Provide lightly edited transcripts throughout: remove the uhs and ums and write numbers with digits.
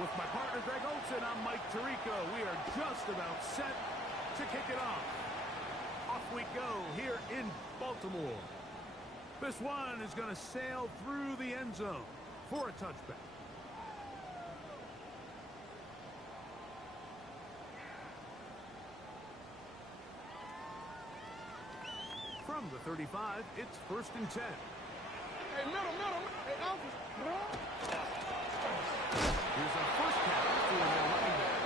With my partner Greg Olson, I'm Mike Tirico. We are just about set to kick it off. Off we go here in Baltimore. This one is going to sail through the end zone for a touchback. From the 35, it's 1st and 10. Hey, middle. Hey, Alpha. Here's a first down for the running back.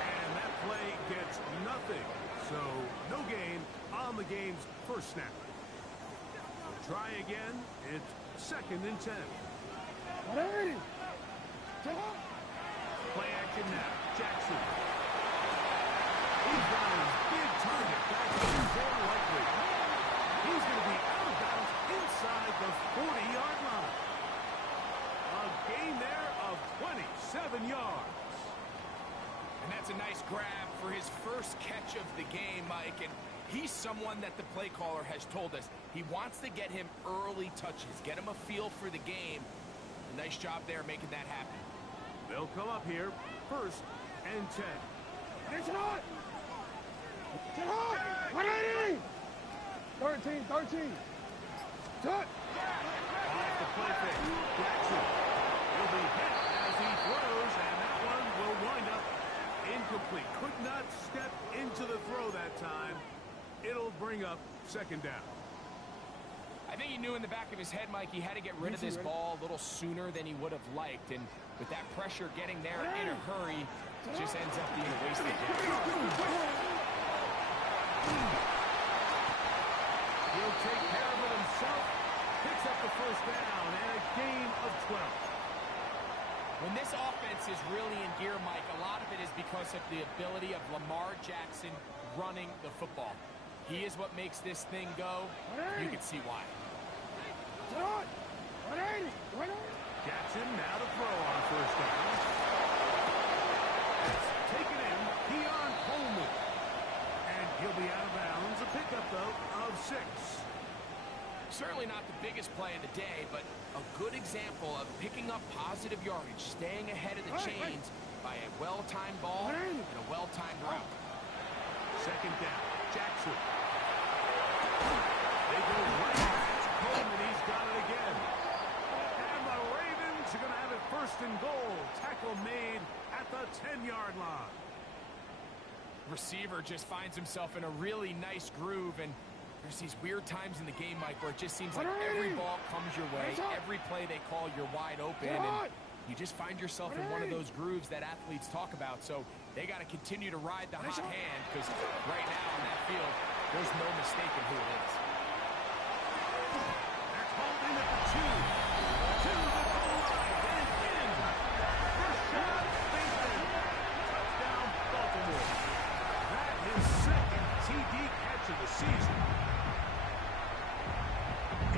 And that play gets nothing. So, no gain on the game's first snap. We'll try again. It's 2nd and 10. Play action now. Jackson. He's got his big target back in Isaiah Likely. He's going to be out of bounds inside the 40-yard line. A gain there of 27 yards. And that's a nice grab for his first catch of the game, Mike. And he's someone that the play caller has told us he wants to get him early touches, get him a feel for the game. Nice job there making that happen. They'll come up here, 1st and 10. It's hot. 180. 13. Touch. Off the play fake. Jackson will be hit as he throws, and that one will wind up incomplete. Could not step into the throw that time. It'll bring up 2nd down. I think he knew in the back of his head, Mike, he had to get rid of this ball a little sooner than he would have liked. And with that pressure getting there in a hurry, it just ends up being a wasted game. He'll take care of it himself. Picks up the 1st down and a gain of 12. When this offense is really in gear, Mike, a lot of it is because of the ability of Lamar Jackson running the football. He is what makes this thing go. You can see why. Jackson now to throw on 1st down. It's taken in. Keon Coleman. And he'll be out of bounds. A pickup, though, of 6. Certainly not the biggest play of the day, but a good example of picking up positive yardage, staying ahead of the chains by a well-timed ball and a well-timed route. 2nd down. Jackson. They go right back to Coleman. He's got it again. And the Ravens are going to have it 1st and goal. Tackle made at the 10-yard line. Receiver just finds himself in a really nice groove, and there's these weird times in the game, Mike, where it just seems like every ball comes your way, every play they call, you're wide open, and you just find yourself in one of those grooves that athletes talk about. So they got to continue to ride the hot hand, because right now on that field, there's no mistaking who it is. They're called in at the 2. To the goal line and in. Rashad Bateman. Touchdown, Baltimore. That is 2nd TD catch of the season.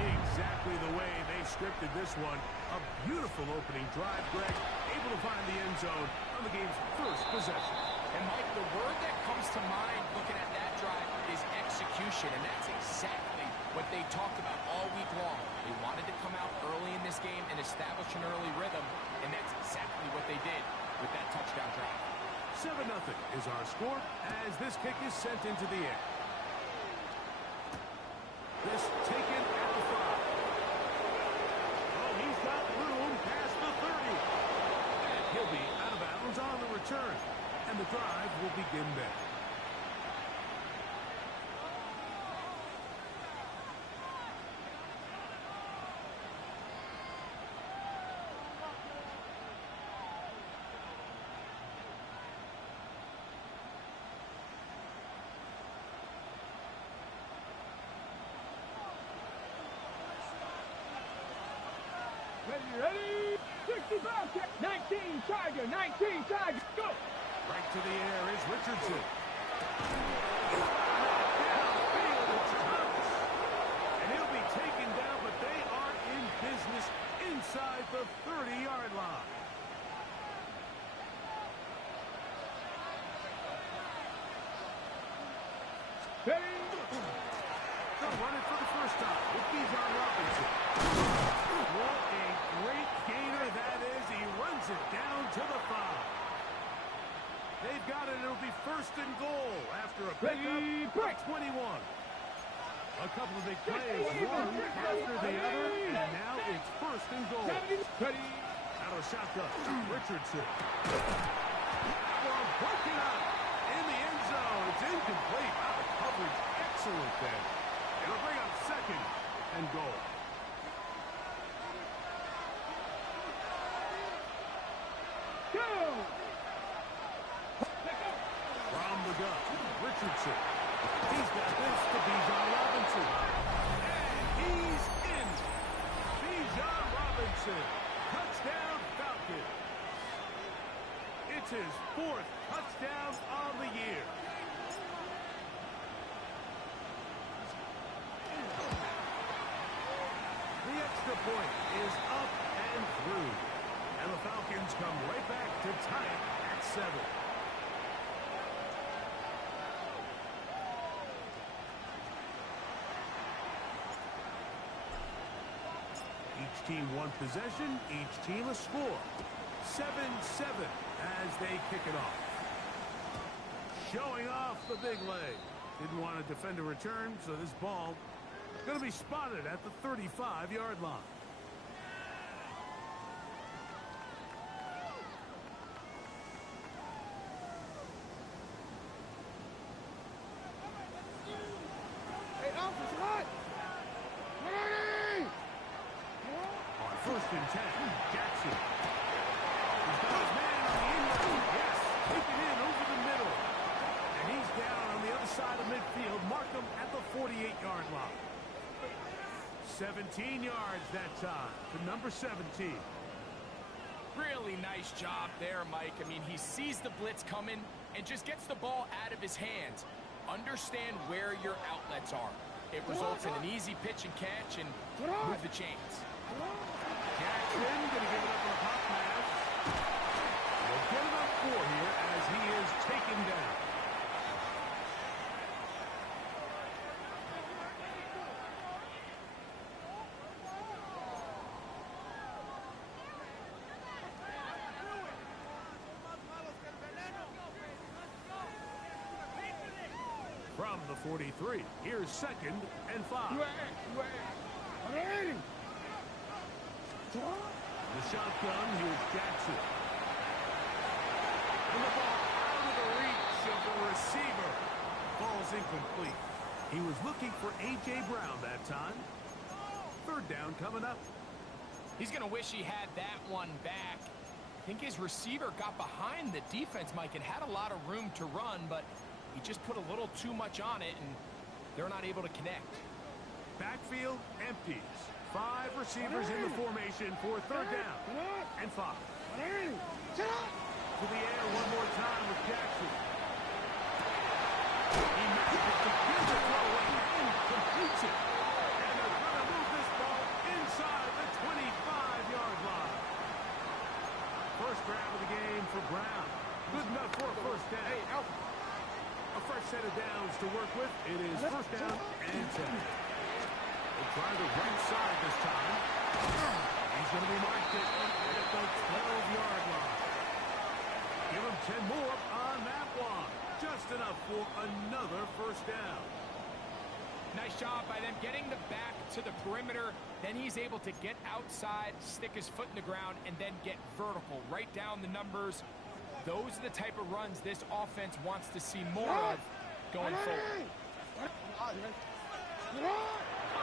Exactly the way they scripted this one. A beautiful opening drive, Greg. Able to find the end zone on the game's 1st possession. And, Mike, the word that comes to mind looking at that drive is execution, and that's exactly what they talked about all week long. They wanted to come out early in this game and establish an early rhythm, and that's exactly what they did with that touchdown drive. 7-0 is our score as this kick is sent into the air. This taken at the 5. Oh, he's got room past the 30. And he'll be out of bounds on the return. And the drive will begin there. Ready? 65, 19, Tiger, 19, Tiger, go! Right to the air is Richardson. And he'll be taken down, but they are in business inside the 30-yard line. Ready? They'll run it for the first time with Bijan Robinson. What a great gainer that is. He runs it down to the 5. a couple of big plays, one after the other, and now it's first and goal. Out of shotgun, Richardson. Well, broken up in the end zone. It's incomplete. Out of coverage, excellent there. It'll bring up second and goal. From the gun, Richardson. He's got this to Bijan Robinson. And he's in. Bijan Robinson. Touchdown, Falcons. It's his fourth touchdown on the year. The extra point is up and through. And the Falcons come right back to tie it at 7. Each team one possession, each team a score. 7-7 as they kick it off. Showing off the big leg. Didn't want to defend a return, so this ball is going to be spotted at the 35-yard line. First and 10, Jackson. He's got his man on the inlet. Yes, take it in over the middle. And he's down on the other side of midfield. Mark him at the 48-yard line. 17 yards that time to number 17. Really nice job there, Mike. I mean, he sees the blitz coming and just gets the ball out of his hands. Understand where your outlets are. It results in an easy pitch and catch and move the chains. Jackson going to give it up on a pop pass. We'll get him up 4 here as he is taken down. From the 43, here's 2nd and 5. The shotgun, here's Jackson. And the ball out of the reach of the receiver. Ball's incomplete. He was looking for A.J. Brown that time. 3rd down coming up. He's going to wish he had that one back. I think his receiver got behind the defense, Mike, and had a lot of room to run, but he just put a little too much on it, and they're not able to connect. Backfield empties. 5 receivers in the formation for 3rd down and 5. To the air one more time with Jackson. He manages to give the throw away and completes it. And they're going to move this ball inside the 25-yard line. First grab of the game for Brown. Good enough for a first down. A fresh set of downs to work with. It is first down and 10. They'll try the right side this time. He's going to be marked at the 12-yard line. Give him 10 more on that one. Just enough for another first down. Nice job by them getting the back to the perimeter. Then he's able to get outside, stick his foot in the ground, and then get vertical. Right down the numbers. Those are the type of runs this offense wants to see more of going forward.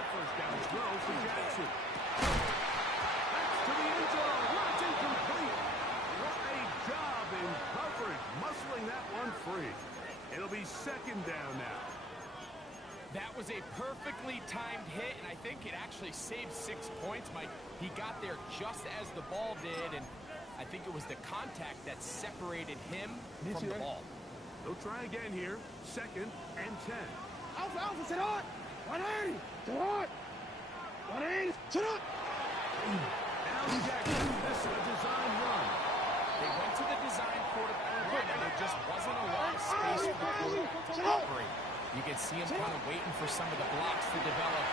First down throw for Jackson. That's to the end zone. It's incomplete. What a job in coverage, muscling that one free. It'll be 2nd down now. That was a perfectly timed hit, and I think it actually saved 6 points, Mike. He got there just as the ball did, and I think it was the contact that separated him from the ball. They'll try again here. 2nd and 10. Alpha, sit on! 180! Sit on! 180! Sit on! Allen Jackson, this is a design run. They went to the design quarterback run, and there just wasn't a lot of space for the quarterback to operate. You can see him kind of waiting for some of the blocks to develop.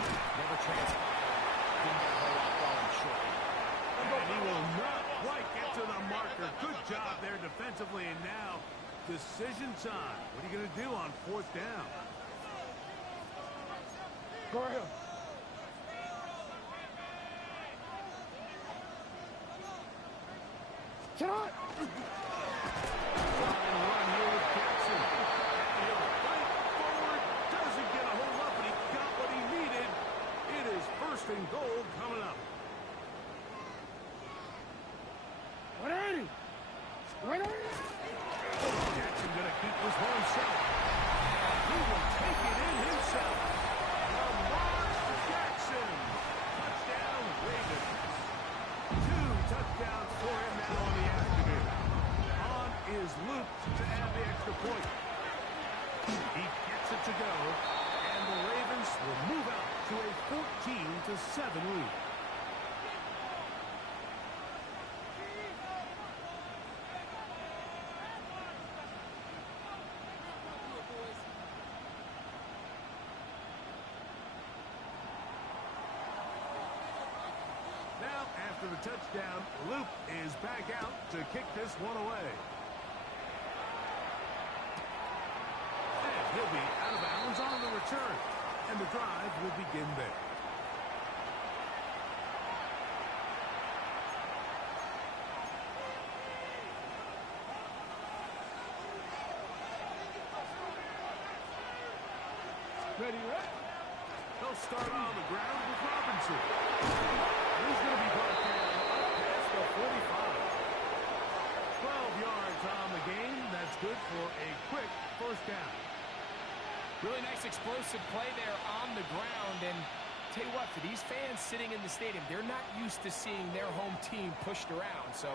Never transpired. Didn't get a whole lot falling short. And he will not quite get to the marker. Good job there defensively, and now decision time. What are you going to do on 4th down? Go ahead. Sit on. Run here with Jackson. He'll fight forward. Doesn't get a hold up, but he got what he needed. It is first and goal coming up. 180. 180. Jackson gonna keep this one himself. He will take it in himself. Lamar Jackson. Touchdown, Ravens. 2 touchdowns for him now on the afternoon. On is Luke to add the extra point. He gets it to go, and the Ravens will move out to a 14-7 lead. Now, after the touchdown, Luke is back out to kick this one away. And he'll be out of bounds on the return. And the drive will begin there. Ready, right? They'll start on the ground with Robinson. He's going to be brought down up past the 45. 12 yards on the game. That's good for a quick first down. Really nice explosive play there on the ground. And tell you what, for these fans sitting in the stadium, they're not used to seeing their home team pushed around. So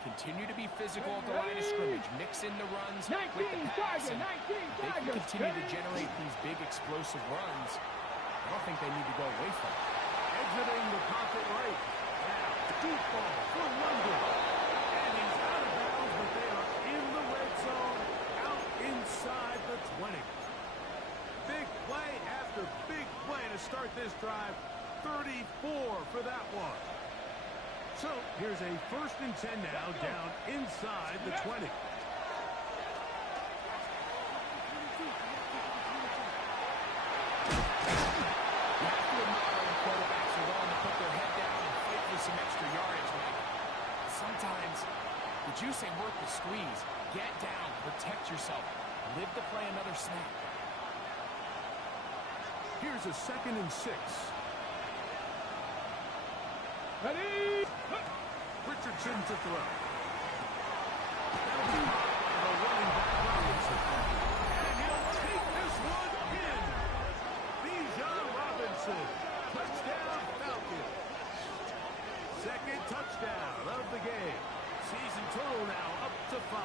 continue to be physical at the line of scrimmage. Mix in the runs with the pass. And they can continue to generate these big explosive runs. I don't think they need to go away from it. Exiting the pocket right. Now, deep ball for London. And he's out of bounds, but they are in the red zone, out inside the 20. Big play after big play to start this drive. 34 for that one. So, here's a 1st and 10 now, down inside the 20. Quarterbacks are willing to put their head down and fight for some extra yardage, Mike. Sometimes the juice ain't worth the squeeze. Get down, protect yourself, live to play another snap. Here's a 2nd and 6. Ready? Richardson to throw. That'll be caught by the running back Robinson. And he'll take this one in. Bijan Robinson. Touchdown, Falcons. 2nd touchdown of the game. Season total now up to 5.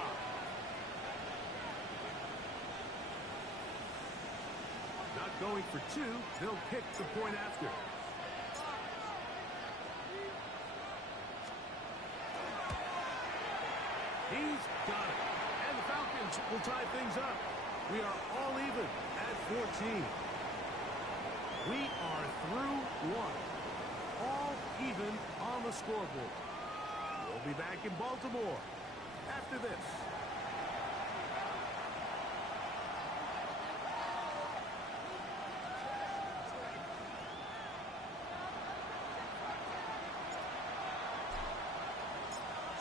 Not going for 2. They'll kick the point after. He's got it. And the Falcons will tie things up. We are all even at 14. We are through 1. All even on the scoreboard. We'll be back in Baltimore after this.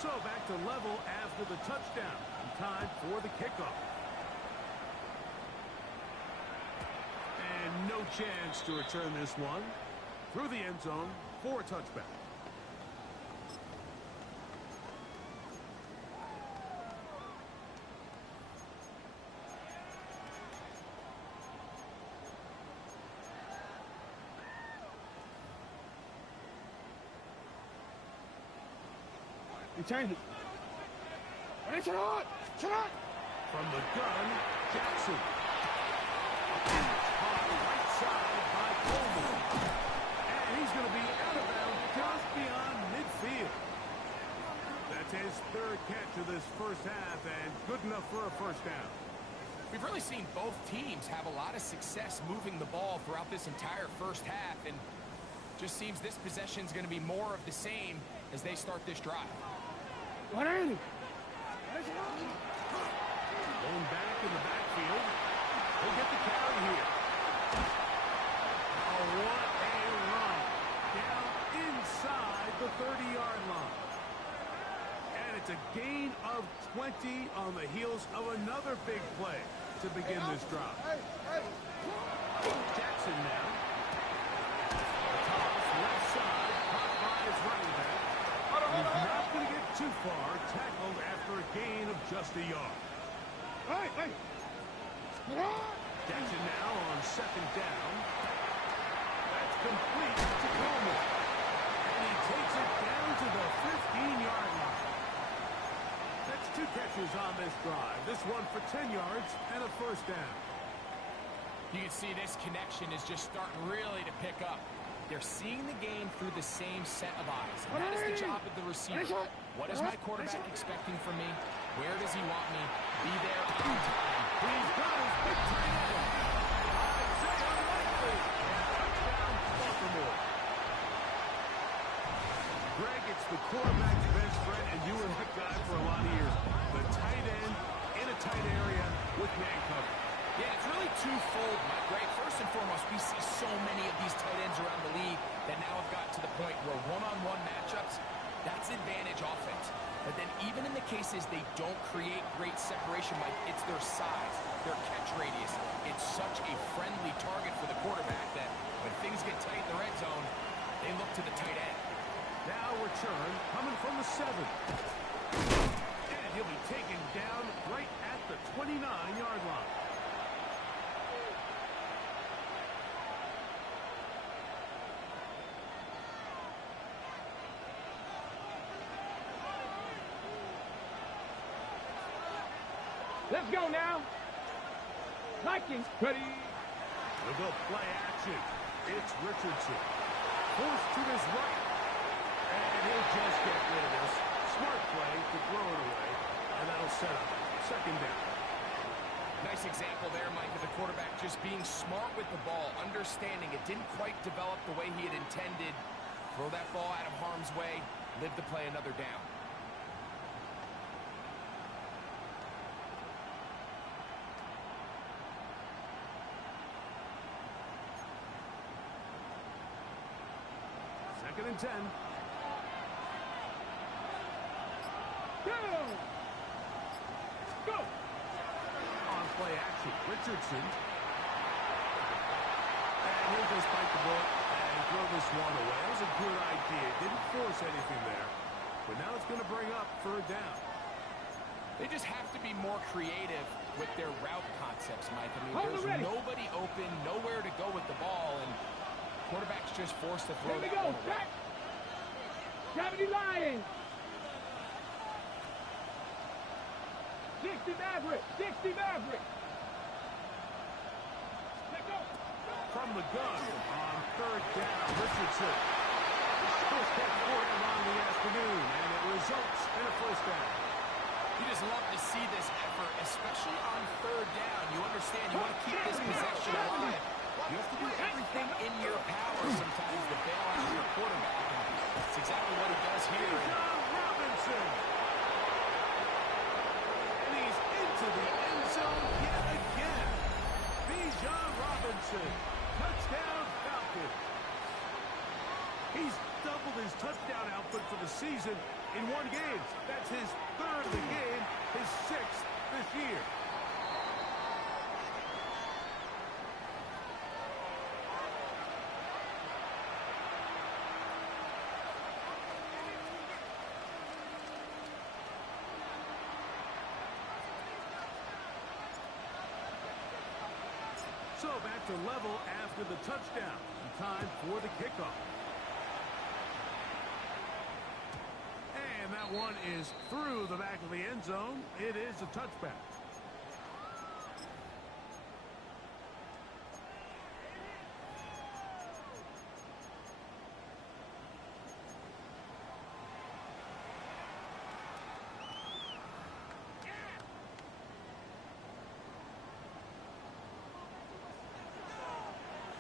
So back to level after the touchdown. And time for the kickoff. And no chance to return this one. Through the end zone for a touchback. You change it. Ready, shut out! Shut out! From the gun, Jackson. Caught right side by Coleman. And he's going to be out of bounds just beyond midfield. That's his 3rd catch of this first half and good enough for a first down. We've really seen both teams have a lot of success moving the ball throughout this entire first half, and just seems this possession is going to be more of the same as they start this drive. 180. Going back in the backfield. He'll get the carry here. Oh, what a run. Down inside the 30-yard line. And it's a gain of 20 on the heels of another big play to begin this drive. Jackson now. Toss left side. Caught by his running back. He's not going to get too far. Tackled after a gain of just a yard. Jackson now on second down. That's complete to Coleman. And he takes it down to the 15-yard line. That's 2 catches on this drive. This one for 10 yards and a first down. You can see this connection is just starting really to pick up. They're seeing the game through the same set of eyes. And that is the job of the receiver. What is my quarterback expecting from me? Where does he want me? Be there on time. He's got his big tight end. Isaiah Likely. Touchdown, Baltimore. Greg, it's the quarterback's best friend, and you were that guy for a lot of years. The tight end in a tight area with man cover. Yeah, it's really twofold, Mike. Right? First and foremost, we see so many of these tight ends around the league that now have got to the point where one-on-one matchups, that's advantage offense. But then even in the cases they don't create great separation, Mike, it's their size, their catch radius. It's such a friendly target for the quarterback that when things get tight in the red zone, they look to the tight end. Now return coming from the 7. And he'll be taken down right at the 29-yard line. Let's go now. Vikings ready. We'll go play action. It's Richardson. Forced to his right. And he'll just get rid of this. Smart play to throw it away. And that'll set up second down. Nice example there, Mike, of the quarterback just being smart with the ball, understanding it didn't quite develop the way he had intended. Throw that ball out of harm's way, live to play another down. Second and 10. Go. On play action, Richardson. And he'll just bite the bullet and throw this one away. That was a good idea. Didn't force anything there. But now it's going to bring up third down. They just have to be more creative with their route concepts, Mike. I mean, there's nobody open, nowhere to go with the ball, and quarterback's just forced to throw that one away. Gravity Lions. 60 Maverick. 60 Maverick. Let's go. From the gun on third down, Richardson. First catch for him on the afternoon, and it results in a first down. You just love to see this effort, especially on third down. You understand you want to keep this possession alive. You have to do everything in your power sometimes to bail out your quarterback. And that's exactly what he does here. Bijan Robinson. And he's into the end zone yet again. Bijan Robinson. Touchdown Falcons. He's doubled his touchdown output for the season in one game. That's his third of the game, his 6th this year. So back to level after the touchdown. Time for the kickoff. And that one is through the back of the end zone. It is a touchback.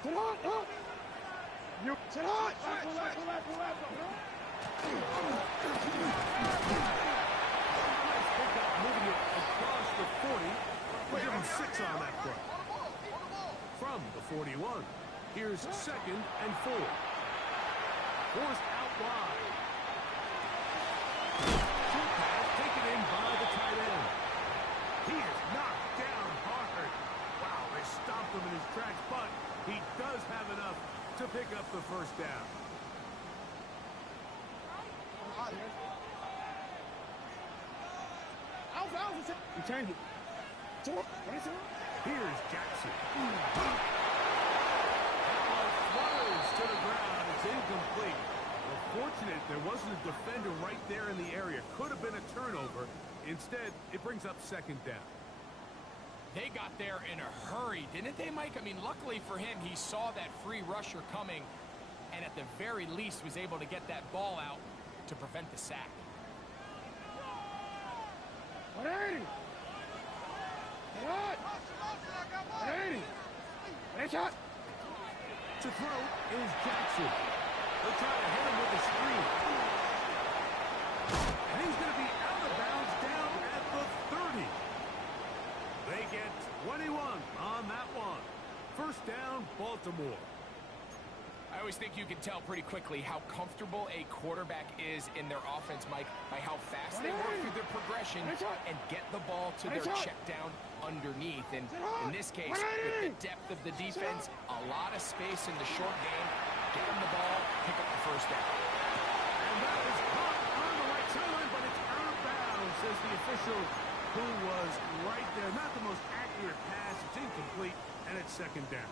Sit hot, up. You sit hot. Nice pickup, moving it across the 40. We'll give him 6 on that play. From the 41. Here's 2nd and 4. Forced out wide. Short pass taken in by the tight end. He is knocked down hard. Wow, they stopped him in his tracks, but he does have enough to pick up the first down. You change it. Here's Jackson. Flies to the ground. It's incomplete. Well, fortunate there wasn't a defender right there in the area. Could have been a turnover. Instead, it brings up 2nd down. They got there in a hurry, didn't they, Mike? I mean, luckily for him, he saw that free rusher coming and at the very least was able to get that ball out to prevent the sack. 180. What? 180. Nice shot. To throw is Jackson. They'll try to hit him with a screen. And he's going to be out of bounds down at the 30. They get 21 on that one. First down, Baltimore. I always think you can tell pretty quickly how comfortable a quarterback is in their offense, Mike, by how fast they work through their progression and get the ball to their check down underneath. And in this case, with the depth of the defense, a lot of space in the short game, get them the ball, pick up the first down. And that is caught on the right sideline, but it's out of bounds, says the official who was right there. Not the most accurate pass. It's incomplete, and it's 2nd down.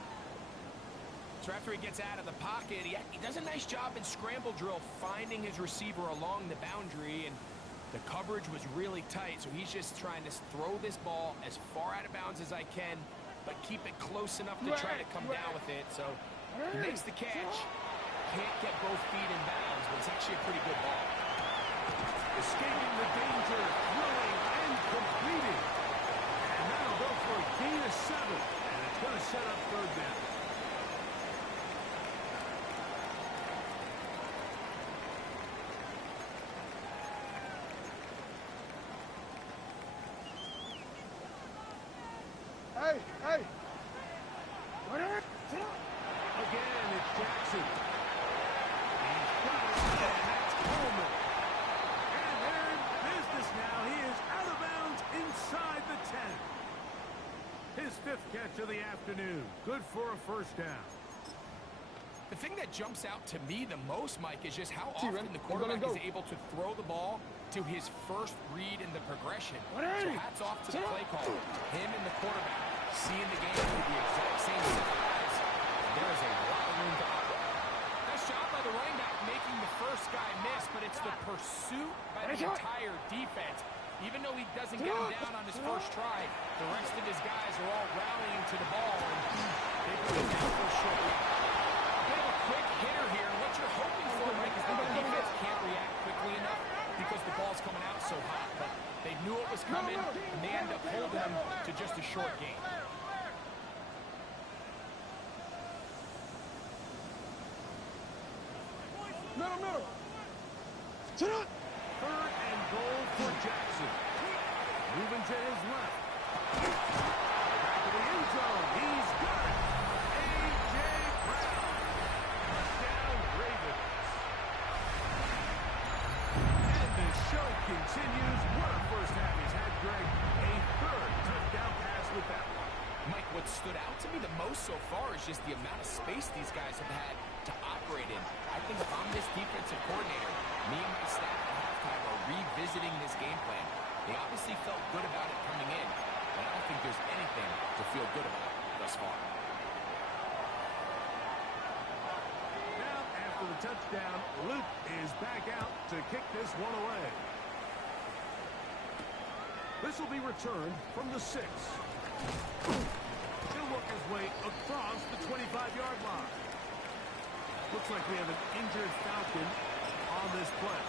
So after he gets out of the pocket, he does a nice job in scramble drill finding his receiver along the boundary, and the coverage was really tight, so he's just trying to throw this ball as far out of bounds as I can, but keep it close enough to try to come down with it. So he makes the catch, can't get both feet in bounds, but it's actually a pretty good ball. Escaping the danger, throwing and completing. And that'll go for a gain of 7, and it's going to set up 3rd down. Hey. Again, it's Jackson. He's got it, and that's Coleman. And they're in business now. He is out of bounds inside the 10. His 5th catch of the afternoon. Good for a first down. The thing that jumps out to me the most, Mike, is just how often the quarterback is able to throw the ball to his first read in the progression. So hats off to the play caller. Him and the quarterback seeing the game through the exact same eyes. There is a lot of room to operate. Nice job by the running back making the first guy miss, but it's the pursuit by the entire defense. Even though he doesn't get him down on his first try, the rest of his guys are all rallying to the ball, and they put it down for a short week. A quick hitter here, and what you're hoping for, Mike, is that the defense can't react quickly enough because the ball's coming out so hot. But they knew it was coming, and they end up holding them to just a short game. Middle. Sit up. 3rd and goal for Jackson. Moving to his left. Back to the end zone. He's got it. A.J. Brown. Touchdown, Ravens. And the show continues. What a first half he's had, Greg. A 3rd touchdown pass with that one. Mike, what stood out to me the most so far is just the amount of space these guys have had to operate in. I think if I'm this defensive coordinator, me and my staff at halftime are revisiting this game plan. They obviously felt good about it coming in, but I don't think there's anything to feel good about thus far. Now, after the touchdown, Luke is back out to kick this one away. This will be returned from the 6. He'll work his way across the 25-yard line. Looks like we have an injured Falcon on this play.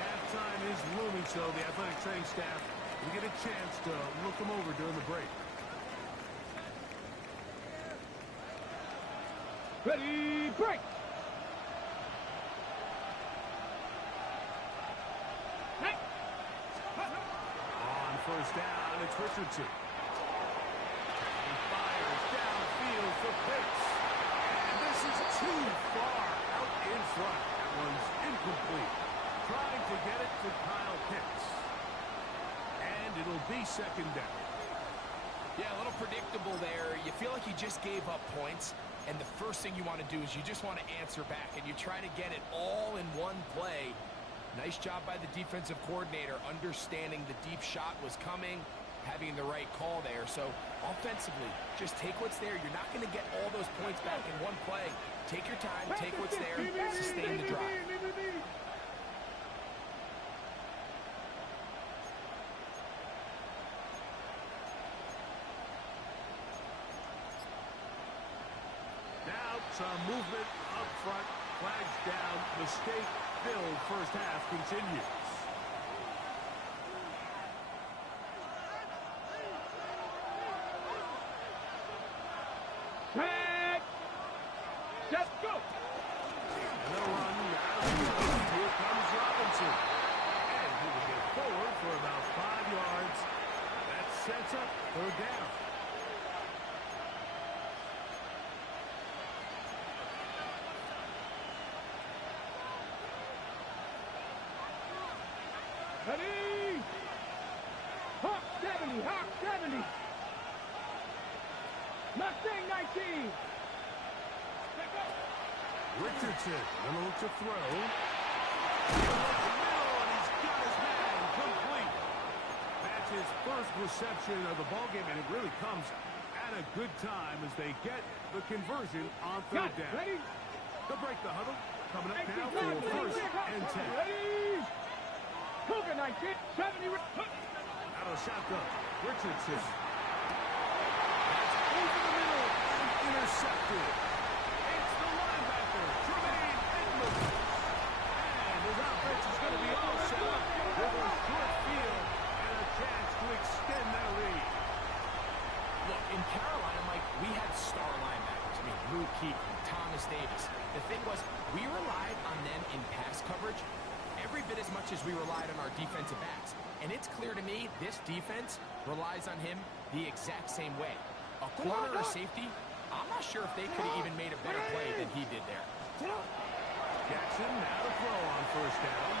Halftime is looming, so the athletic training staff will get a chance to look him over during the break. Ready, break. On first down, it's Richardson. He fires downfield for Pitts. And too far out in front. That one's incomplete. Trying to get it to Kyle Pitts. And it'll be second down. Yeah, a little predictable there. You feel like you just gave up points, and the first thing you want to do is you just want to answer back, and you try to get it all in one play. Nice job by the defensive coordinator, understanding the deep shot was coming, having the right call there. So offensively, just take what's there. You're not going to get all those points back in one play. Take your time, take what's there, sustain the drive. Now some movement up front, flags down, mistake filled. First half continues. Back. Just go. And they'll run out of the road. Here comes Robinson. And he will get forward for about 5 yards. That sets up third down. Ready. Hawk 70. Hawk 70. Mustang 19. Richardson, gonna look to throw. Middle, and he's got his man complete. That's his first reception of the ballgame, and it really comes at a good time as they get the conversion on third down. Ready. They'll break the huddle. Coming up now for first and 10. Ready. Cougar 19. 70. Out of the shotgun, Richardson. That's over the middle and intercepted. It's the linebacker, Tremaine Edmonds. And his offense is going to be all set up with a short field and a chance to extend their lead. Look, in Carolina, Mike, we had star linebackers. I mean, Luke Kuechly, Thomas Davis. The thing was, we relied on them in pass coverage every bit as much as we relied on our defensive backs. And it's clear to me this defense relies on him the exact same way. A corner or safety, I'm not sure if they could have even made a better play than he did there. Jackson now to throw on first down.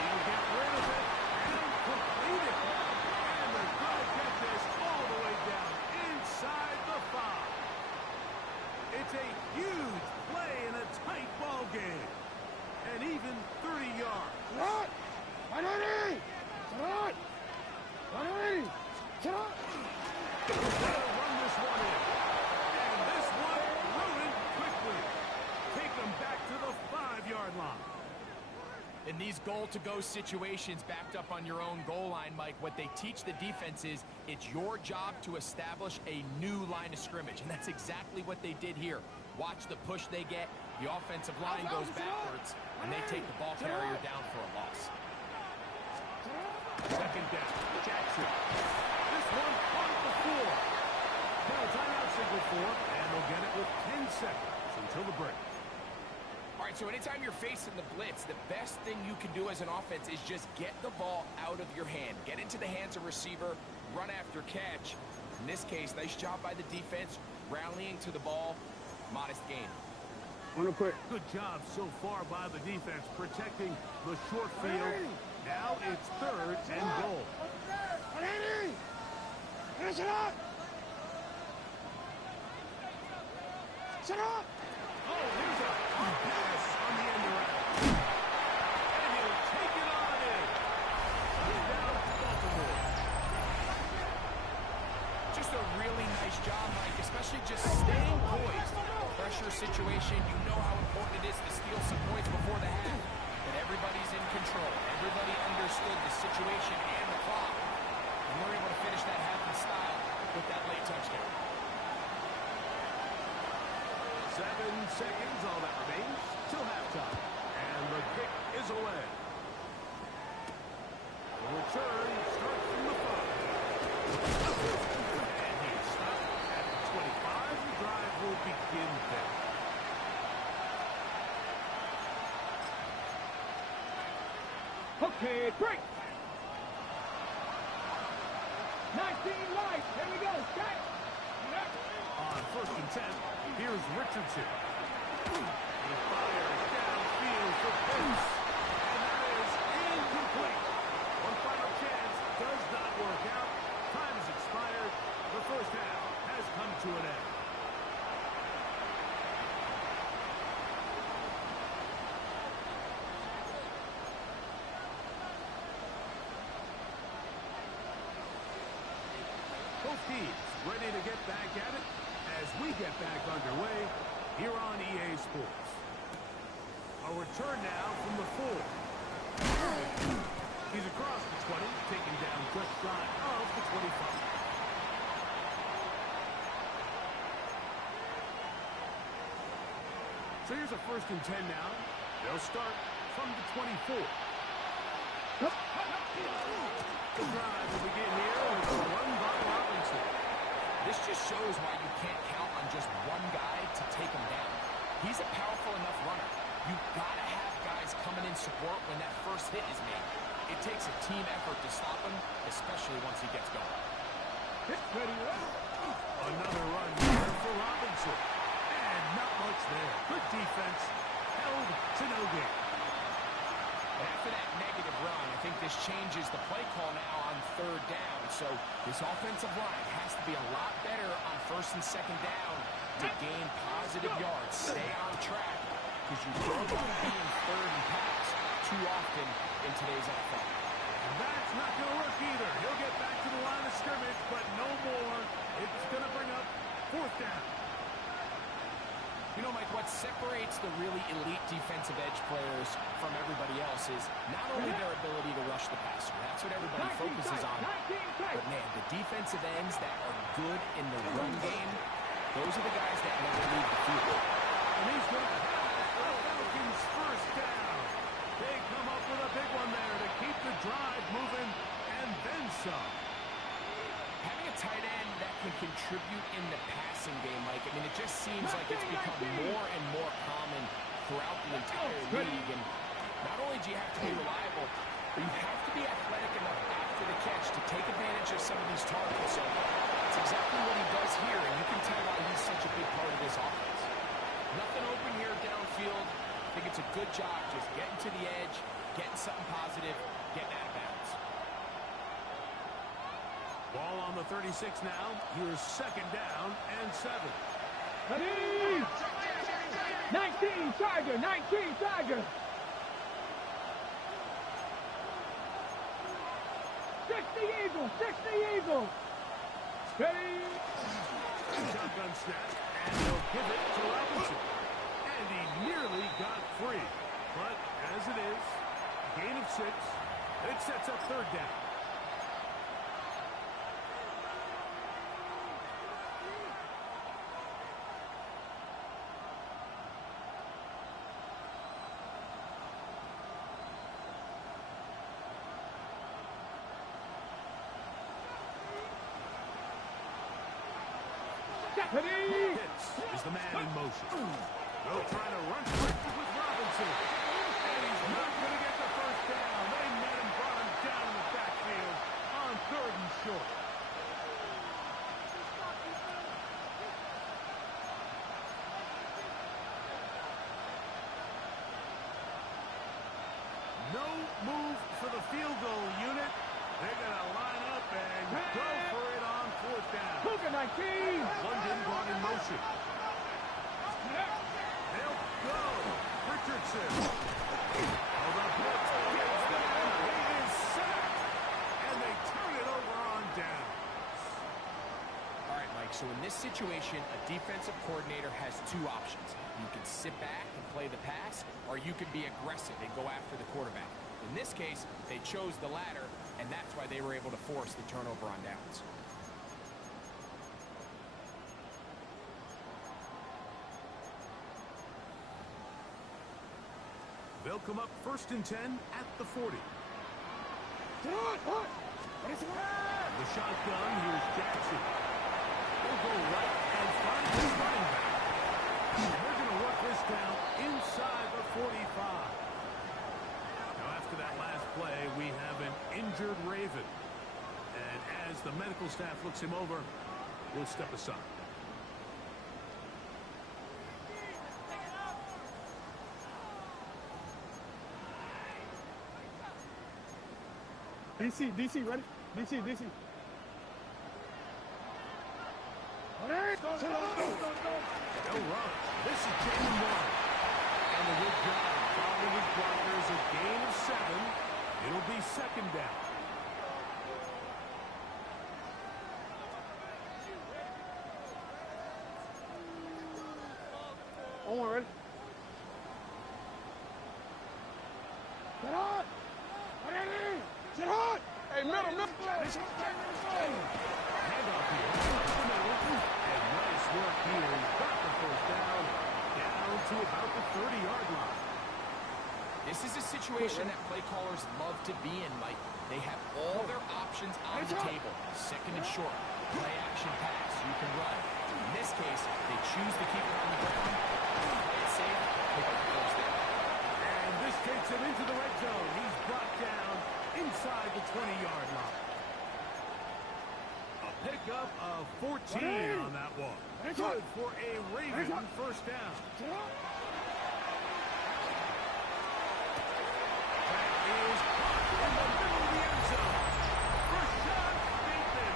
He'll get rid of it and complete it. And they're going to get this all the way down inside the 5. It's a huge play in a tight ball game. And even 30 yards. Shot. 180. Shot. 180. Shot. They'll run this one in. And this one ruined quickly. Take them back to the 5-yard line. In these goal-to-go situations backed up on your own goal line, Mike, what they teach the defense is it's your job to establish a new line of scrimmage, and that's exactly what they did here. Watch the push they get. The offensive line goes backwards, and they take the ball carrier down for a loss. Second down, Jackson. This one on the floor. Now timeout signal for, and they'll get it with 10 seconds until the break. All right, so anytime you're facing the blitz, the best thing you can do as an offense is just get the ball out of your hand. Get into the hands of receiver, run after catch. In this case, nice job by the defense, rallying to the ball, modest gain. Quick. Good job so far by the defense protecting the short field. Now it's third and goal. 180. Finish it up. Set up. Oh, here's a pass on the end around. And he'll take it on in. He's down to Baltimore. Just a really nice job, Mike, especially just staying poised. Pressure situation, you know how important it is to steal some points before the half. But everybody's in control. Everybody understood the situation and the clock. And we're able to finish that half in style with that late touchdown. 7 seconds, all that remains till halftime. And the kick is away. The return starts from the 5. And he's stopped at the 25. The drive will begin there. Okay, break. 19 lights. Here we go. Set. on 1st and 10. Here's Richardson. He fires downfield for Pitts. And that is incomplete. One final chance does not work out. Time has expired. The first half has come to an end. Both teams ready to get back at it as we get back underway here on EA Sports. A return now from the 4. He's across the 20, taken down just shy of the 25. So here's a 1st and 10 now. They'll start from the 24. The drive will begin here with a run by Robinson. This just shows why you can't count on just one guy to take him down. He's a powerful enough runner. You've got to have guys coming in support when that first hit is made. It takes a team effort to stop him, especially once he gets going. Another run here for Robinson. And not much there. Good defense. Held to no gain. After that negative run, I think this changes the play call now on 3rd down. So this offensive line has to be a lot better on 1st and 2nd down to gain positive yards. Stay on track because you don't want to be in 3rd and pass too often in today's NFL. That's not going to work either. He'll get back to the line of scrimmage, but no more. It's going to bring up 4th down. You know, Mike, what separates the really elite defensive edge players from everybody else is not only their ability to rush the passer. That's what everybody focuses on. But, man, the defensive ends that are good in the run game, those are the guys that never leave the field. And he's going to have the Falcons' 1st down. They come up with a big one there to keep the drive moving and then some. Having a tight end that can contribute in the passing game, Mike, I mean, it just seems like it's become more and more common throughout the entire league. And not only do you have to be reliable, but you have to be athletic enough after the catch to take advantage of some of these targets. So that's exactly what he does here, and you can tell why he's such a big part of this offense. Nothing open here downfield. I think it's a good job just getting to the edge, getting something positive, getting out of bounds. Ball on the 36 now. Here's 2nd down and 7. 19 Tiger, 19 Tiger. 60 Eagles, 60 Eagles. Steady. Shotgun snap, and they'll give it to Robinson. And he nearly got free. But as it is, gain of 6. It sets up 3rd down. Pitts is the man in motion. They'll try to run quick with Robinson. And he's not going to get the 1st down. They met him, brought him down in the backfield on 3rd and short. No move for the field goal unit. They're going to line up and go for it on 4th down. Puka 19. London brought in motion. They'll go. Richardson. Oh, the blitz gets them. He is sacked. And they turn it over on down. All right, Mike, so in this situation, a defensive coordinator has 2 options. You can sit back and play the pass, or you can be aggressive and go after the quarterback. In this case, they chose the latter, and that's why they were able to force the turnover on downs. They'll come up 1st and 10 at the 40. The shotgun, here's Jackson. They'll go right and find his running back. They're going to work this down inside the 45. Now after that last play, we have an injured Raven. And as the medical staff looks him over, we'll step aside. DC, ready? DC. No run. This is Jaden Warren. And a good job following his blockers. A gain of 7. It'll be second down. One ready? Sit hot! Sit hot! Hey, middle! Handoff here. To the middle. And nice work here. He's got the first down. Down to about the 30-yard line. This is a situation that play callers love to be in, Mike. They have all their options on the table. Second and short. Play action pass. You can run. In this case, they choose to keep it on the ground. Play it safe. Pick up the first down. And this takes him into the red zone. He's brought down inside the 20-yard line. A pickup of 14 on that one. Good for a Raven first down. That is caught in the middle of the end zone. Rashad Bateman.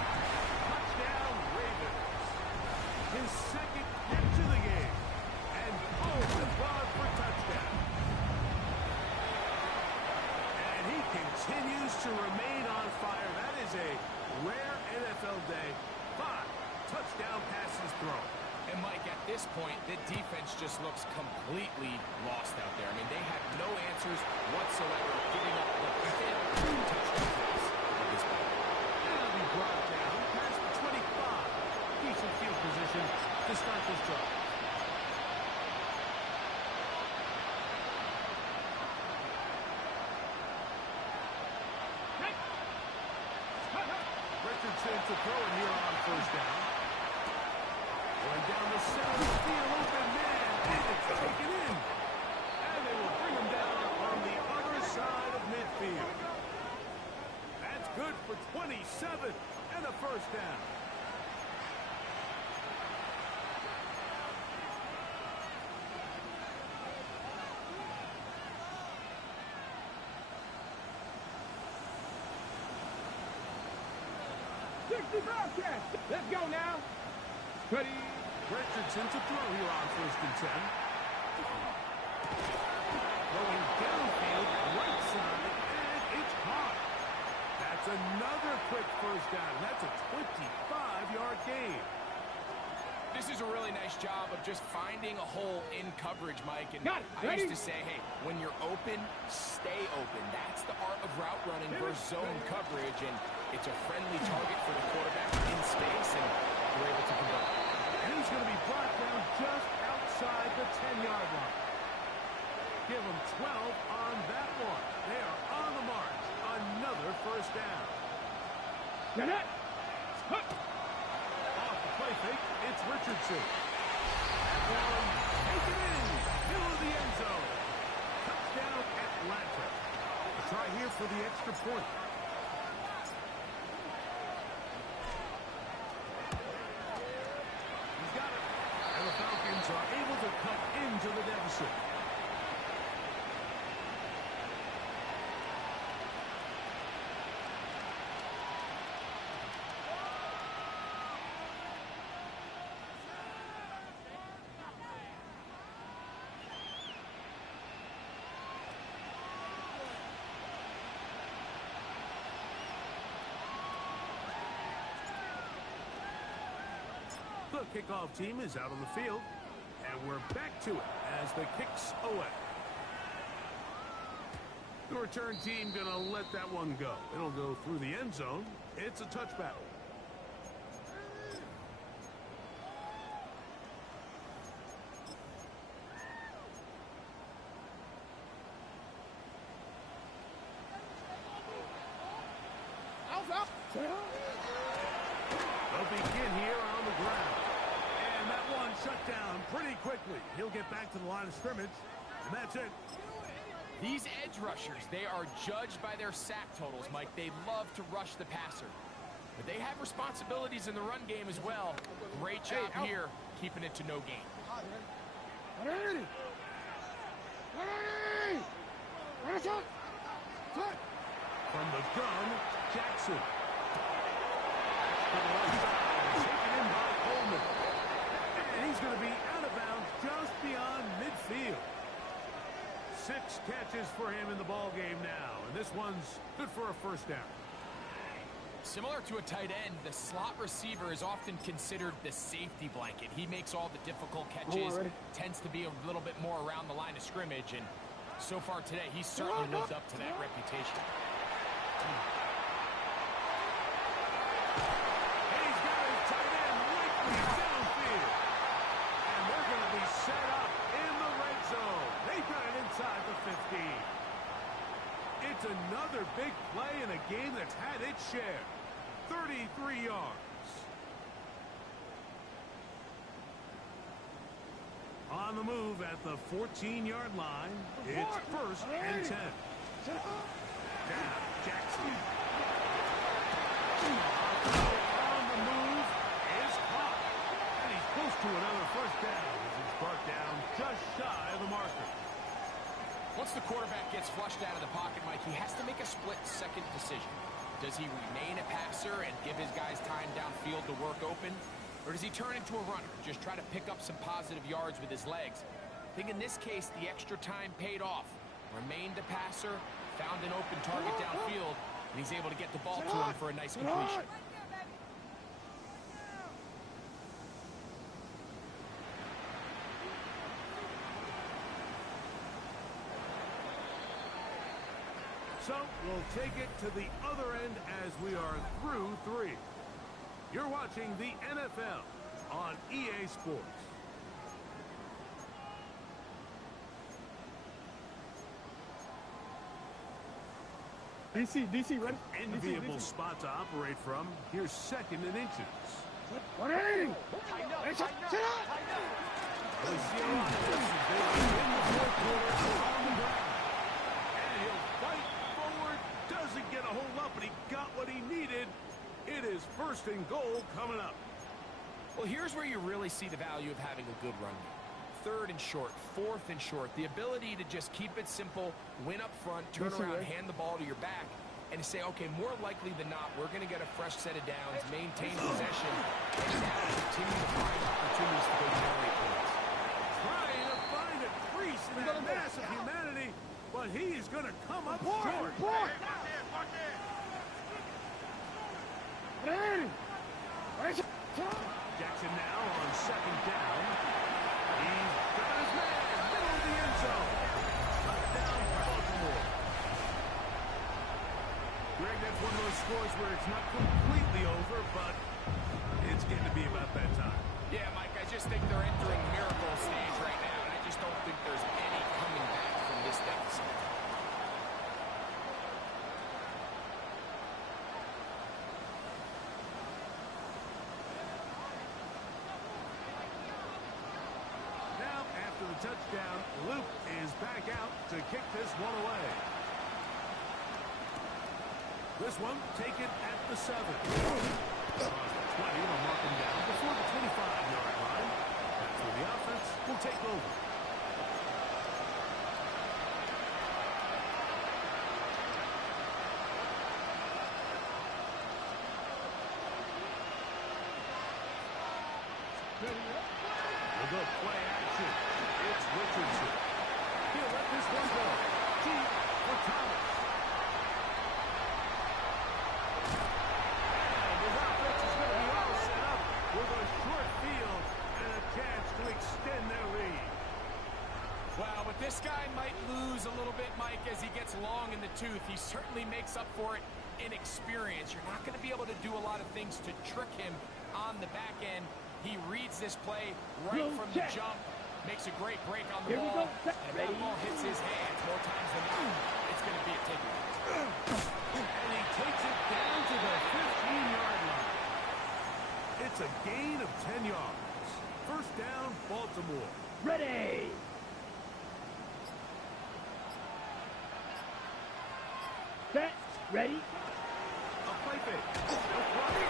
Touchdown Ravens. His second catch of the game. And pulls the rod for touchdown. And he continues to remain on fire. That is a rare NFL day. 5 touchdown passes thrown. And, Mike, at this point, the defense just looks completely lost out there. I mean, they have no answers whatsoever, giving up the 5th touchdown pass of this ball. And it'll be brought down past the 25. Decent field position to start this drive. Richardson to throw it here on first down. Going down the center of the field, open man, and it's taken in. And they will bring him down on the other side of midfield. That's good for 27 and a first down. Let's go now. Ready? Richardson to throw here on first and 10. Going downfield, right side, and it's caught. That's another quick first down. That's a 25-yard gain. This is a really nice job of just finding a hole in coverage, Mike. And Got it. I Ready? used to say, hey, when you're open, stay open. That's the art of route running versus zone coverage. And it's a friendly target for the quarterback in space, and they're able to convert. And he's going to be brought down just outside the 10-yard line. Give him 12 on that one. They are on the march. Another first down. Get it. Off the play fake, it's Richardson. That one, take it in. Middle of the end zone. Touchdown Atlanta. A try here for the extra point. He's got it. And the Falcons are able to cut into the deficit. The kickoff team is out on the field, and we're back to it as the kick's away. The return team gonna let that one go. It'll go through the end zone. It's a touchback. They'll begin here on the ground. And that one shut down pretty quickly. He'll get back to the line of scrimmage, and that's it. These edge rushers, they are judged by their sack totals, Mike. They love to rush the passer. But they have responsibilities in the run game as well. Great job here, keeping it to no gain. From the gun, Jackson. To the left side, taken in by Coleman. And he's going to be out of bounds just beyond midfield. 6 catches for him in the ball game now, and this one's good for a first down. Similar to a tight end, the slot receiver is often considered the safety blanket. He makes all the difficult catches, tends to be a little bit more around the line of scrimmage, and so far today, he's certainly lived up to that reputation. And he's got his tight end likely downfield. And they're going to be set up in the red zone. They've got it inside the 15. It's another big play in a game that's had its share. 33 yards. On the move at the 14-yard line. It's 1st and 10. Now, Jackson. On the move is caught. And he's close to another first down as he's brought down just shy of the marker. Once the quarterback gets flushed out of the pocket, Mike, he has to make a split-second decision. Does he remain a passer and give his guys time downfield to work open? Or does he turn into a runner, just try to pick up some positive yards with his legs? I think in this case, the extra time paid off. Remained a passer, found an open target downfield, and he's able to get the ball to him for a nice completion. So we'll take it to the other end as we are through 3. You're watching the NFL on EA Sports. DC, ready? Enviable spot to operate from. Here's 2nd and inches. 180. We see a lot of this as they get in the 4th quarter on the ground. And he'll fight forward. Doesn't get a whole lot, but he got what he needed. It is 1st and goal coming up. Well, here's where you really see the value of having a good run game. 3rd and short, 4th and short. The ability to just keep it simple, win up front, turn around, hand the ball to your back, and say, okay, more likely than not, we're going to get a fresh set of downs, maintain possession, and now continue to find opportunities to go generate points. Trying to find a crease in that mass of humanity, but he is going to come up short. Jackson now on 2nd down. He's got his man, middle of the end zone. Touchdown, Baltimore. Greg, that's one of those scores where it's not completely over, but it's getting to be about that time. Yeah, Mike, I just think they're entering miracle stage right now, and I just don't think there's any coming back from this deficit. Touchdown. Luke is back out to kick this one away. This one taken at the 7. Across the 20, they'll mark him down before the 25-yard line. That's where the offense will take over. We'll go play action. It's Richardson. He'll let this one go. Deep for Thomas. And his offense is going to be all set up with a short field and a chance to extend their lead. Well, but this guy might lose a little bit, Mike, as he gets long in the tooth. He certainly makes up for it in experience. You're not going to be able to do a lot of things to trick him on the back end. He reads this play right from the jump, makes a great break on the ball, and if that ball hits his hands more times than not, it's going to be a takeaway. And he takes it down to the 15-yard line. It's a gain of 10 yards. 1st down, Baltimore. Ready. Set. Ready. A play fake. No play.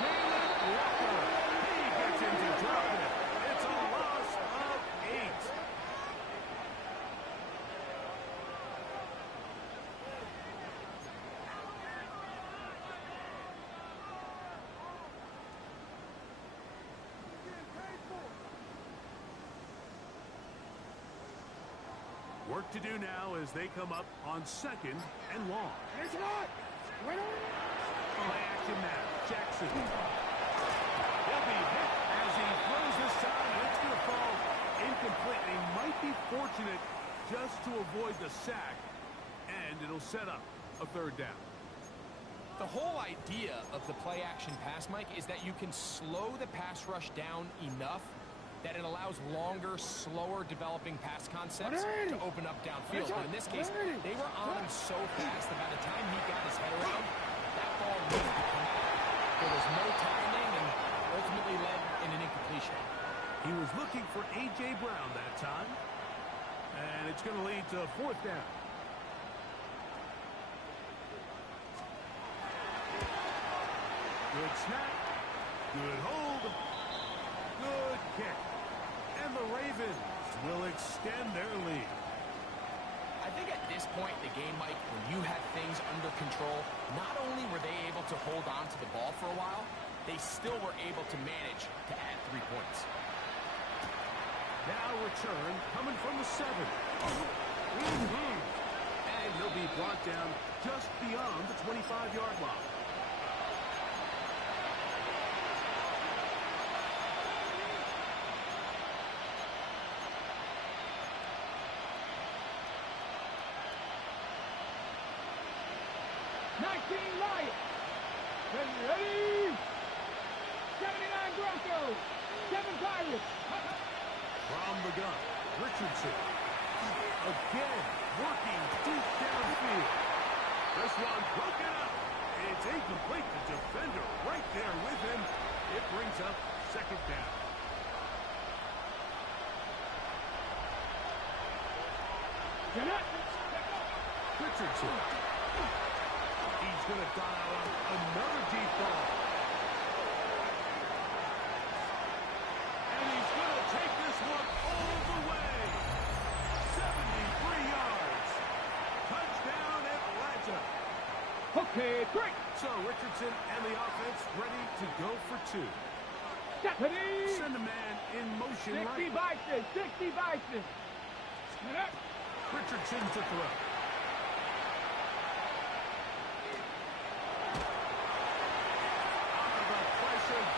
Jalen Walker. He gets into dropping it. It's a loss of 8. Work to do now as they come up on 2nd and long. It's not. Wait on. Play action now. Jackson. He'll be hit as he throws this time, and it's going to fall incomplete. They might be fortunate just to avoid the sack, and it'll set up a 3rd down. The whole idea of the play-action pass, Mike, is that you can slow the pass rush down enough that it allows longer, slower developing pass concepts to open up downfield. But in this case, they were on him so fast that by the time he got his head around, that ball needed to come out. There was no timing and ultimately led in an incompletion. He was looking for A.J. Brown that time, and it's going to lead to 4th down. Good snap, good hold, good kick. And the Ravens will extend their lead. I think at this point in the game, Mike, when you had things under control, not only were they able to hold on to the ball for a while, they still were able to manage to add 3 points. Now return coming from the 7. And he'll be brought down just beyond the 25-yard line. Ready? 79 Broncos. 7 Pirates. From the gun, Richardson. Again, working deep downfield. This one broken up. It's incomplete. The defender right there with him. It brings up 2nd down. Richardson. He's going to dial up another deep ball. And he's going to take this one all the way. 73 yards. Touchdown Atlanta. Okay, great. So Richardson and the offense ready to go for 2. Stephanie. Send a man in motion 60 right. Bison. 60 Bison. Richardson to throw.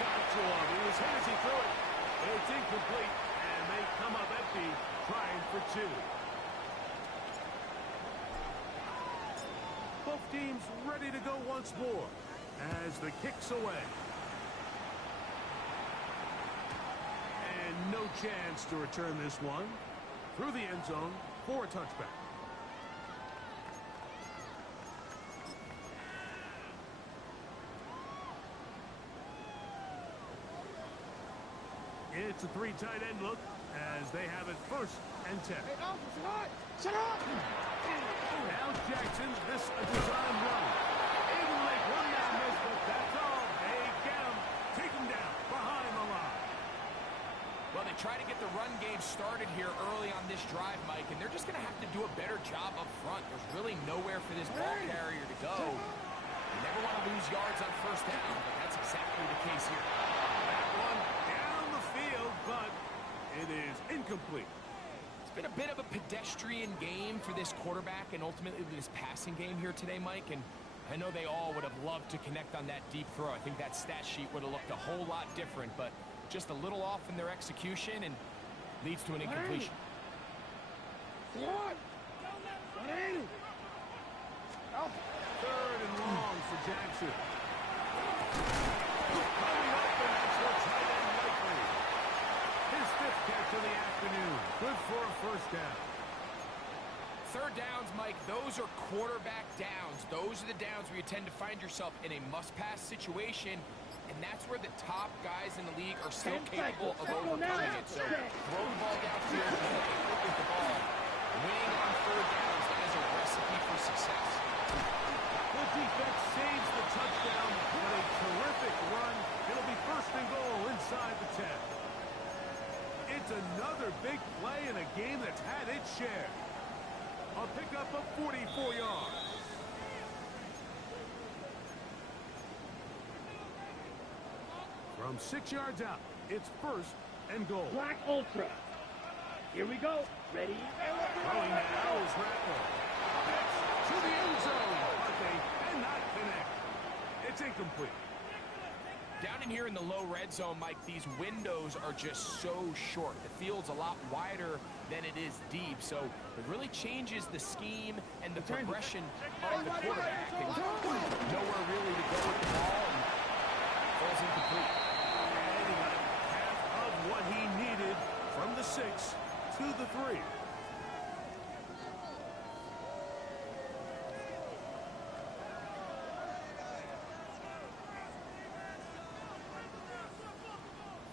Got to him. He was hit as he threw it. It's incomplete, and they come up empty, trying for 2. Both teams ready to go once more as the kick's away. And no chance to return this one through the end zone for a touchback. It's a 3 tight end look as they have it 1st and 10. Hey, shut up! Now Jackson, this a design run. Able to make one man miss, but that's all. They get him, take him down behind the line. Well, they try to get the run game started here early on this drive, Mike, and they're just going to have to do a better job up front. There's really nowhere for this ball carrier to go. You never want to lose yards on 1st down, but that's exactly the case here. That one down the field, but it is incomplete. It's been a bit of a pedestrian game for this quarterback and ultimately this passing game here today, Mike, and I know they all would have loved to connect on that deep throw. I think that stat sheet would have looked a whole lot different, but just a little off in their execution and leads to an incompletion. What? 180. 3rd and long for Jackson. Coming up, and that's what's tight end likely. His 5th catch of the afternoon. Good for a 1st down. 3rd downs, Mike, those are quarterback downs. Those are the downs where you tend to find yourself in a must-pass situation, and that's where the top guys in the league are still capable of overcoming it. So throw the ball downfield with the ball. Winning on 3rd downs, that is a recipe for success. The defense saves the touchdown with a terrific run. It'll be 1st and goal inside the 10. It's another big play in a game that's had its share. A pickup of 44 yards. From 6 yards out, it's 1st and goal. Black Ultra. Here we go. Ready? Throwing now is Rattler. To the end zone, but they cannot connect. It's incomplete. Down in here in the low red zone, Mike, these windows are just so short. The field's a lot wider than it is deep, so it really changes the scheme and the progression of the quarterback. And nowhere really to go with the ball, and falls incomplete. And he got half of what he needed from the 6 to the 3.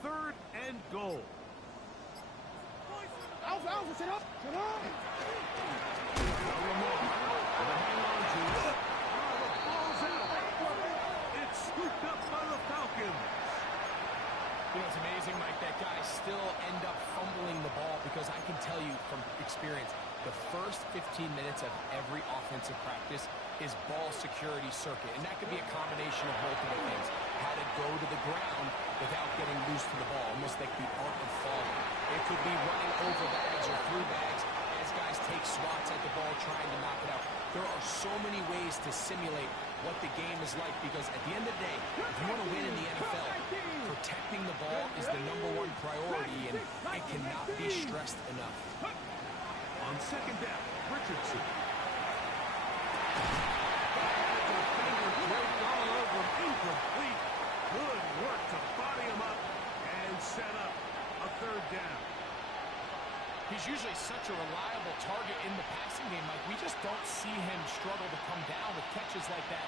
Third and goal. Alpha, Alpha, sit up. Sit up. Lamar with a hang on to it. Oh, the ball's out. It's scooped up by the Falcons. You know, it's amazing, Mike, that guys still end up fumbling the ball because I can tell you from experience, the first 15 minutes of every offensive practice is ball security circuit. And that could be a combination of multiple things. How to go to the ground without getting loose to the ball, almost like the art of falling. It could be running over bags or through bags as guys take swats at the ball trying to knock it out. There are so many ways to simulate what the game is like because at the end of the day, if you want to win in the NFL, protecting the ball is the #1 priority, and it cannot be stressed enough. On second down, Richardson. All over him, incomplete. Good work to body him up and set up a third down. He's usually such a reliable target in the passing game, Mike. We just don't see him struggle to come down with catches like that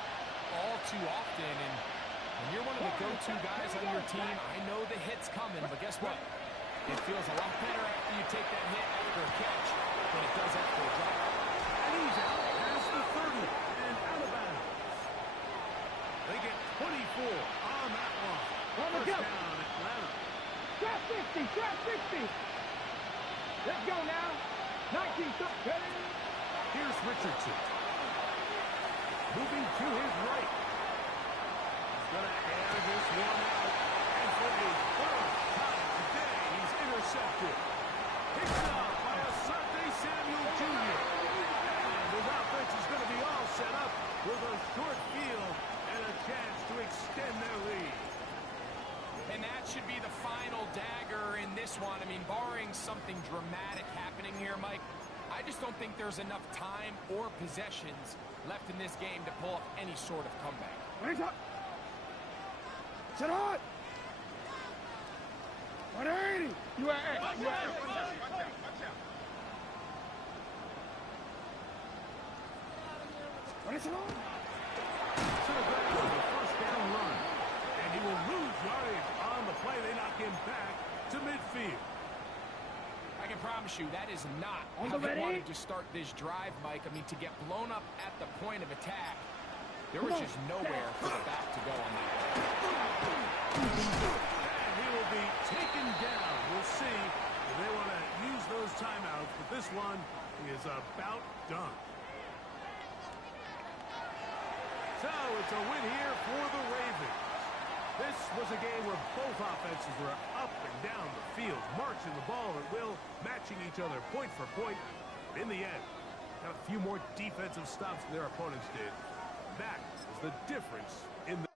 all too often. And when you're one of the go-to guys on your team, I know the hit's coming, but guess what? It feels a lot better after you take that hit after a catch than it does after a drop. And he's out past the 30 and out of bounds. They get 24 on that one. First down, Atlanta. Trap 60, trap 60. Let's go now. 19, ready? Here's Richardson. Moving to his right. He's going to air this one out. And for the third time today, he's intercepted. Picked up by Asante Samuel Jr. And his offense is going to be all set up with a short field and a chance to extend their lead. And that should be the final dagger in this one. I mean, barring something dramatic happening here, Mike, I just don't think there's enough time or possessions left in this game to pull up any sort of comeback. Hands up. Sit on. 180. You are at. Watch out. What is it on? To the back of the first down run. And he will lose yardage on the play. They knock him back to midfield. I can promise you that is not On how the they ready? wanted to start this drive, Mike. I mean, to get blown up at the point of attack, there was just nowhere for the back to go on that one. And he will be taken down. We'll see if they want to use those timeouts, but this one is about done. So it's a win here for the Ravens. This was a game where both offenses were up and down the field, marching the ball at will, matching each other point for point. In the end, got a few more defensive stops than their opponents did. That is the difference in the